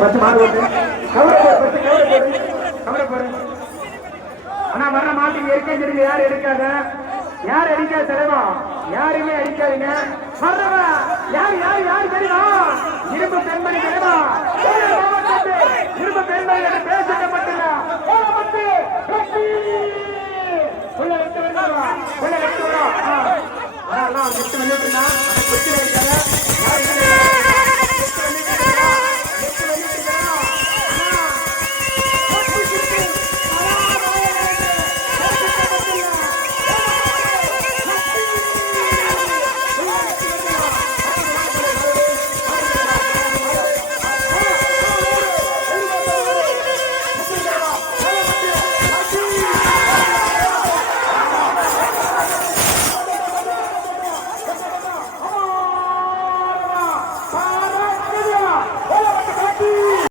பத்து மாடு ஓட்டு கவரை போடு ஆனா வர மாட்டுக்கு இருக்கீங்க யாரும் எடுக்காத யாரும் அடிக்காத தலைவா யாருமே அடிக்காதீங்க வர்றவன் யாரு யாரு யாரு தெரியுமா இரும்பு பெண்மணி தெரியுமா இரும்பு பெண்மணி பேசப்பட்டுள்ள உள்ள வெட்டு வரும் உள்ள வெட்டு வரும் 8 வந்துட்டு